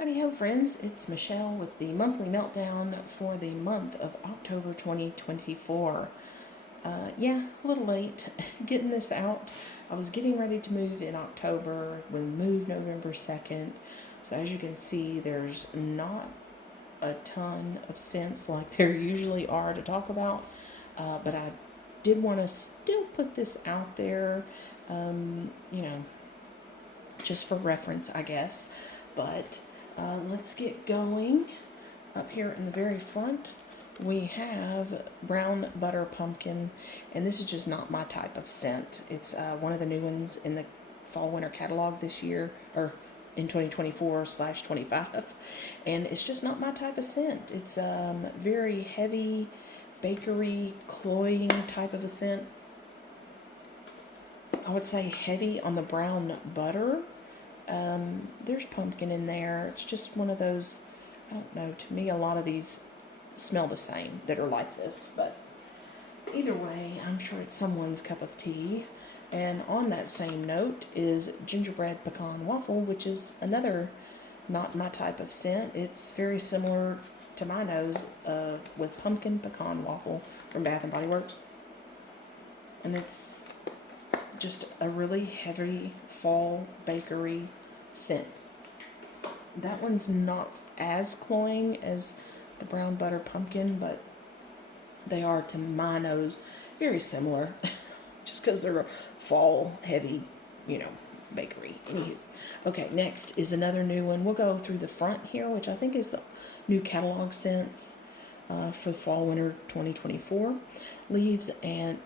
Hidey-Ho Friends, it's Michelle with the monthly meltdown for the month of October 2024. Yeah, a little late getting this out. I was getting ready to move in October. We moved November 2nd. So as you can see, there's not a ton of scents like there usually are to talk about. But I did want to still put this out there, just for reference, I guess. But let's get going. Up here in the very front, we have brown butter pumpkin, and this is just not my type of scent. It's one of the new ones in the fall winter catalog this year, or in 2024/25, and it's just not my type of scent. It's very heavy, bakery, cloying type of a scent. I would say heavy on the brown butter. There's pumpkin in there. It's just one of those, I don't know, to me a lot of these smell the same that are like this, but either way, I'm sure it's someone's cup of tea. And on that same note is gingerbread pecan waffle, which is another not my type of scent. It's very similar to my nose with pumpkin pecan waffle from Bath and Body Works. And it's just a really heavy fall bakery scent. That one's not as cloying as the brown butter pumpkin, but they are, to my nose, very similar. Just because they're a fall heavy, bakery. Anywho. Okay, next is another new one. We'll go through the front here, which I think is the new catalog scents for fall winter 2024. Leaves and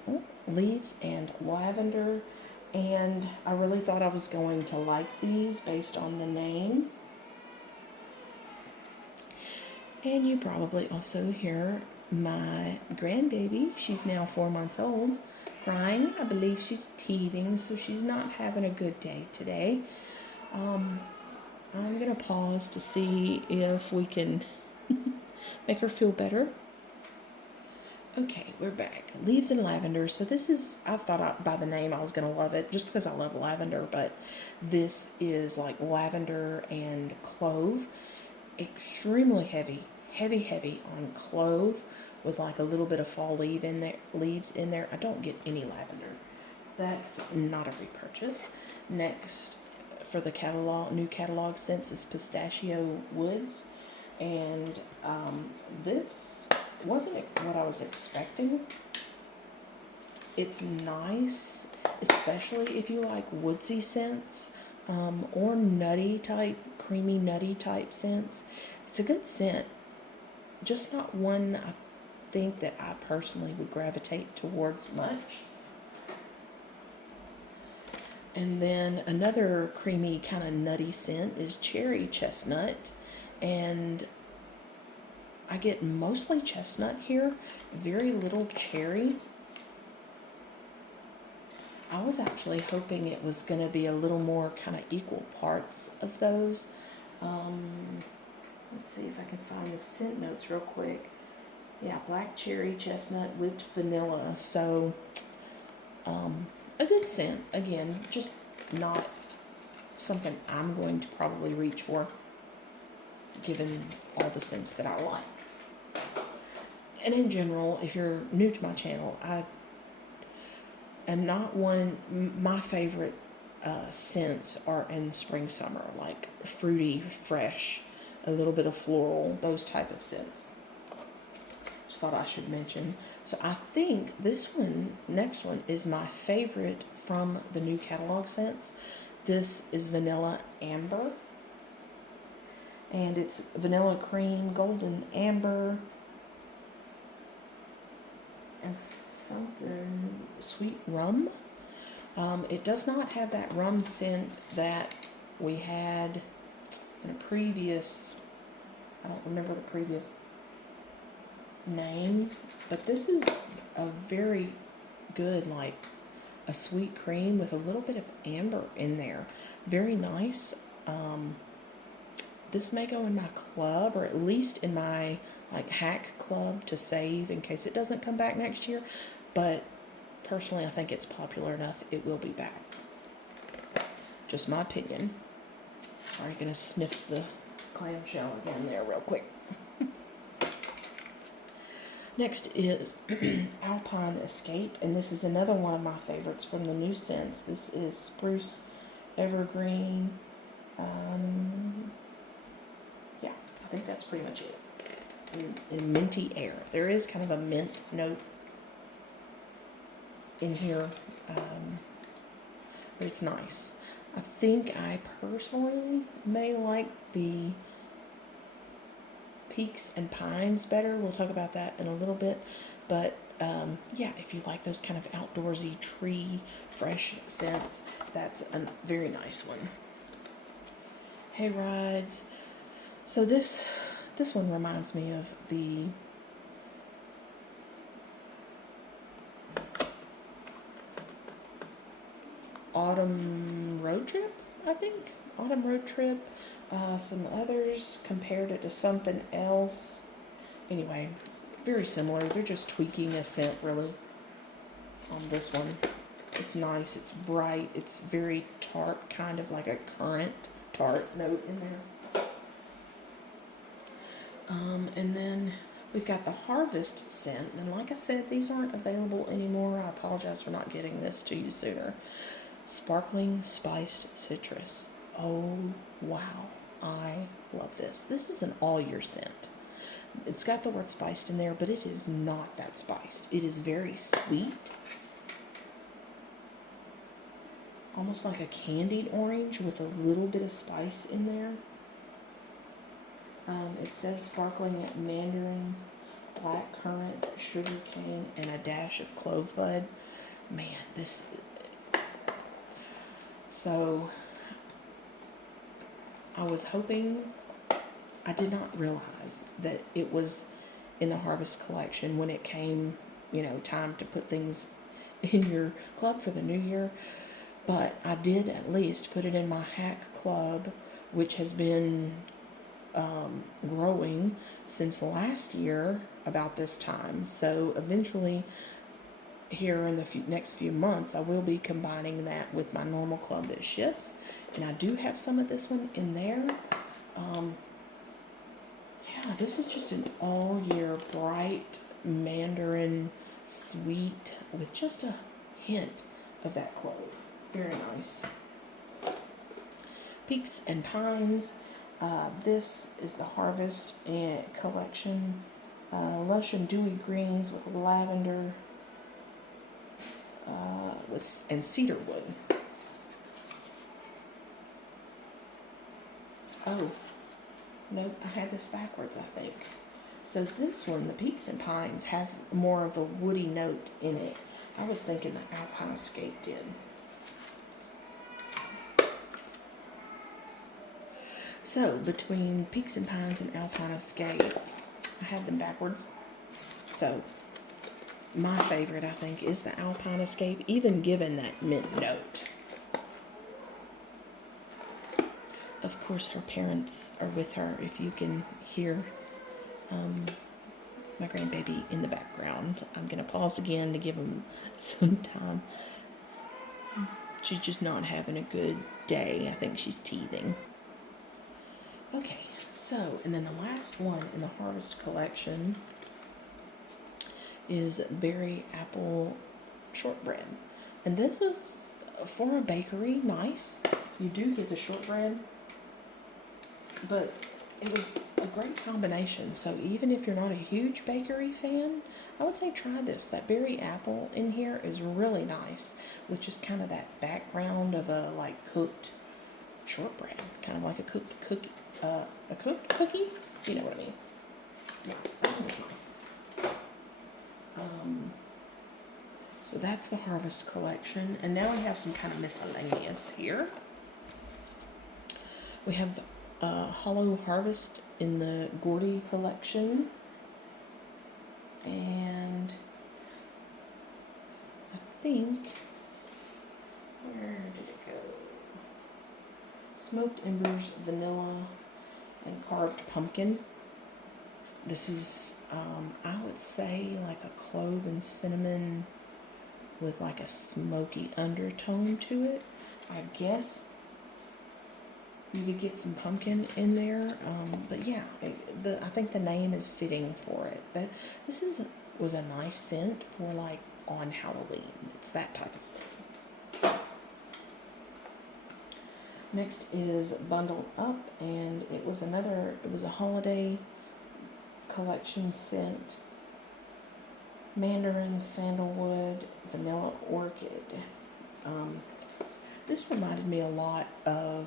lavender. And I really thought I was going to like these based on the name. And you probably also hear my grandbaby. She's now 4 months old, crying. I believe she's teething, so she's not having a good day today. I'm going to pause to see if we can make her feel better. Okay, we're back. Leaves and lavender. So this is, I thought by the name I was going to love it just because I love lavender, but this is like lavender and clove. Extremely heavy on clove with like a little bit of fall leaves in there. I don't get any lavender. So that's not a repurchase. Next for the new catalog scents is pistachio woods. And this wasn't what I was expecting. It's nice, especially if you like woodsy scents or creamy nutty type scents. It's a good scent, just not one I think that I personally would gravitate towards much. And then another creamy kind of nutty scent is cherry chestnut, and I get mostly chestnut here, very little cherry. I was actually hoping it was going to be a little more kind of equal parts of those. Let's see if I can find the scent notes real quick. Yeah, black cherry, chestnut, whipped vanilla. So, a good scent. Again, just not something I'm going to probably reach for, given all the scents that I like. And in general, if you're new to my channel, I am not one, my favorite scents are in the spring, summer, like fruity, fresh, a little bit of floral, those type of scents. Just thought I should mention. So I think next one is my favorite from the new catalog scents. This is vanilla amber. And it's vanilla cream, golden amber, and something sweet rum. It does not have that rum scent that we had in a previous, I don't remember the previous name, but this is a very good, like a sweet cream with a little bit of amber in there. Very nice. This may go in my club, or at least in my like hack club to save in case it doesn't come back next year. But personally, I think it's popular enough it will be back. Just my opinion. Sorry, gonna sniff the clamshell again there real quick. Next is Alpine Escape, and this is another one of my favorites from the new scents. This is Spruce Evergreen. Yeah, I think that's pretty much it. And minty air. There is kind of a mint note in here, but it's nice. I think I personally may like the Peaks and Pines better. We'll talk about that in a little bit, but yeah, if you like those kind of outdoorsy tree fresh scents, that's a very nice one. Hay rides. So this one reminds me of the Autumn Road Trip, I think. Autumn Road Trip. Some others compared it to something else. Anyway, very similar. They're just tweaking a scent really on this one. It's nice. It's bright. It's very tart, kind of like a currant tart note in there. And then we've got the Harvest scent. And like I said, these aren't available anymore. I apologize for not getting this to you sooner. Sparkling Spiced Citrus. Oh, wow. I love this. This is an all-year scent. It's got the word spiced in there, but it is not that spiced. It is very sweet. Almost like a candied orange with a little bit of spice in there. It says sparkling mandarin, black currant, sugar cane, and a dash of clove bud. Man, this... So... I was hoping, I did not realize that it was in the Harvest collection when it came, time to put things in your club for the new year. But I did at least put it in my Hack Club, which has been growing since last year about this time. So eventually, here in the next few months, I will be combining that with my normal club that ships. And I do have some of this one in there. Yeah, this is just an all-year bright mandarin sweet with just a hint of that clove. Very nice. Peaks and Pines. This is the Harvest and collection. Lush and dewy greens with lavender and cedar wood. Oh, nope, I had this backwards, I think. So this one, the Peaks and Pines, has more of a woody note in it. I was thinking the Alpine Escape did. So, between Peaks and Pines and Alpine Escape, I had them backwards. So, my favorite, I think, is the Alpine Escape, even given that mint note. Of course, her parents are with her, if you can hear my grandbaby in the background. I'm going to pause again to give him some time. She's just not having a good day. I think she's teething. Okay, so, and then the last one in the Harvest collection is Berry Apple Shortbread. And this was, for a bakery, nice. You do get the shortbread, but it was a great combination. So even if you're not a huge bakery fan, I would say try this. That berry apple in here is really nice with just kind of that background of a cooked shortbread, kind of like a cooked cookie. A cooked cookie? You know what I mean? Yeah, that one was nice. So that's the Harvest collection. And now we have some kind of miscellaneous here. We have Hollow Harvest in the Gordy collection. And I think, where did it go? Smoked Embers, Vanilla, and Carved Pumpkin. This is, I would say, like a clove and cinnamon with like a smoky undertone to it. I guess You could get some pumpkin in there, but yeah, I think the name is fitting for it. This was a nice scent for like on Halloween. It's that type of scent. Next is Bundle Up, and it was a holiday collection scent. Mandarin, sandalwood, vanilla orchid. This reminded me a lot of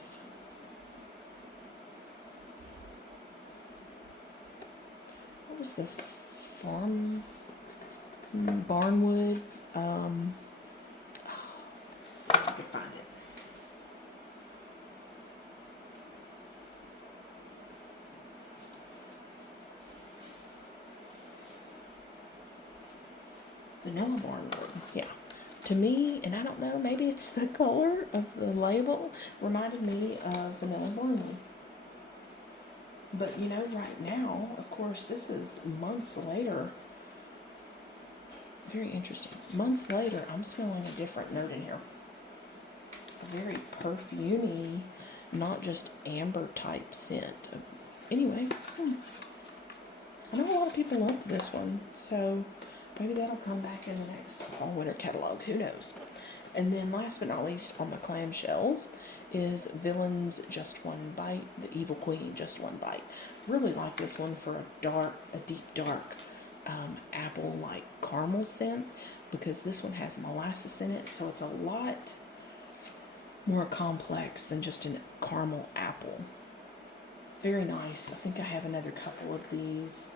what was the farm barnwood? I could find it. Vanilla barnwood, yeah. To me, and I don't know, maybe it's the color of the label, reminded me of vanilla barnwood. But you know, right now, of course, this is months later. Very interesting. Months later, I'm smelling a different note in here. A very perfumey, not just amber type scent. Anyway, I know a lot of people love this one, so maybe that'll come back in the next fall winter catalog. Who knows? And then last but not least on the clamshells is Villain's Just One Bite, the Evil Queen Just One Bite. Really like this one for a deep dark apple-like caramel scent, because this one has molasses in it, so it's a lot more complex than just a caramel apple. Very nice. I think I have another couple of these.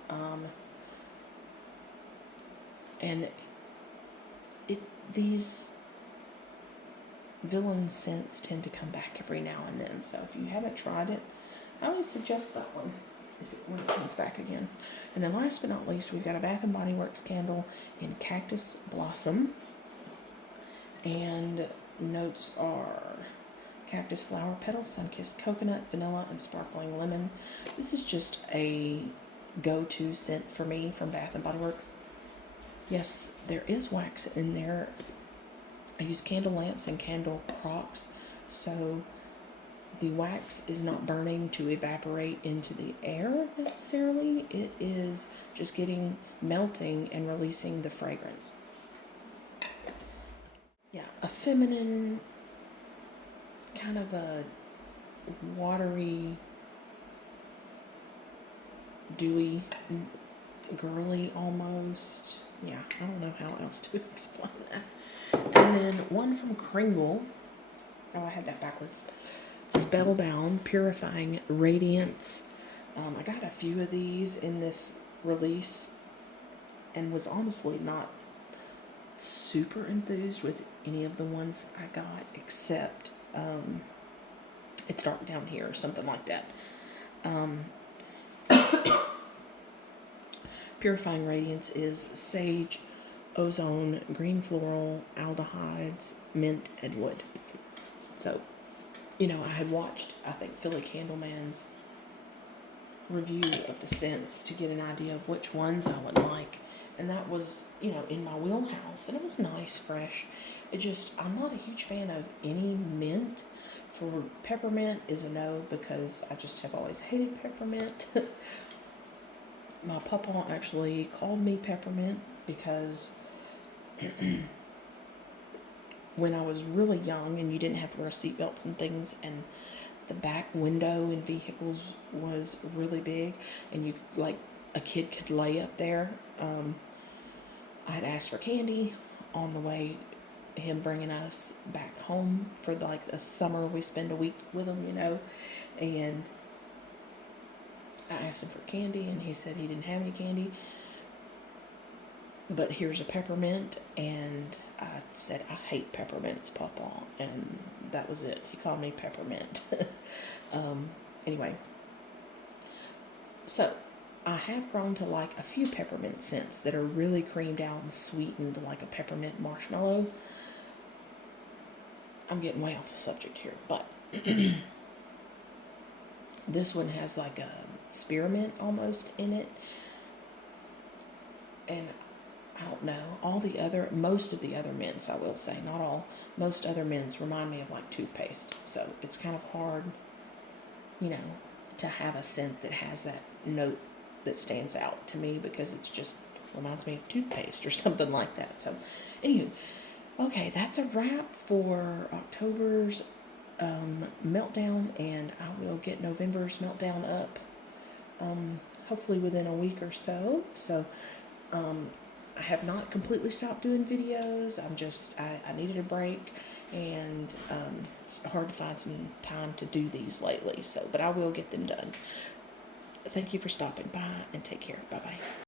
And these villain scents tend to come back every now and then. So if you haven't tried it, I would suggest that one when it comes back again. And then last but not least, we've got a Bath and Body Works candle in Cactus Blossom. And notes are cactus flower petal, sun-kissed coconut, vanilla, and sparkling lemon. This is just a go-to scent for me from Bath and Body Works. Yes, there is wax in there. I use candle lamps and candle crocks, so the wax is not burning to evaporate into the air necessarily. It is just melting and releasing the fragrance. Yeah, a feminine, kind of a watery, dewy, girly almost. Yeah, I don't know how else to explain that. And then one from Kringle. Oh, I had that backwards. Spellbound Purifying Radiance. I got a few of these in this release and was honestly not super enthused with any of the ones I got, except It's Dark Down Here or something like that. Purifying Radiance is sage, ozone, green floral, aldehydes, mint, and wood. So, you know, I had watched, I think, Philly Candleman's review of the scents to get an idea of which ones I would like. And that was, you know, in my wheelhouse. And it was nice, fresh. I'm not a huge fan of any mint. For peppermint is a no, because I just have always hated peppermint. My papa actually called me peppermint because when I was really young and you didn't have to wear seatbelts and things, and the back window in vehicles was really big, and you, like, a kid could lay up there. I had asked for candy on the way, him bringing us back home for like a summer. We spend a week with him, you know, and I asked him for candy, and he said he didn't have any candy, but here's a peppermint. And I said, I hate peppermints, Papa, and that was it. He called me peppermint. Anyway, so I have grown to like a few peppermint scents that are really creamed out and sweetened, like a peppermint marshmallow. I'm getting way off the subject here, but this one has like a spearmint almost in it. And I don't know, most of the other mints, I will say, not all, most other mints remind me of like toothpaste. So it's kind of hard you know, to have a scent that has that note that stands out to me, because it's just reminds me of toothpaste or something like that. So, anywho, okay, that's a wrap for October's Meltdown, and I will get November's Meltdown up hopefully within a week or so. So, I have not completely stopped doing videos. I needed a break, and it's hard to find some time to do these lately. So, but I will get them done. Thank you for stopping by, and take care. Bye-bye.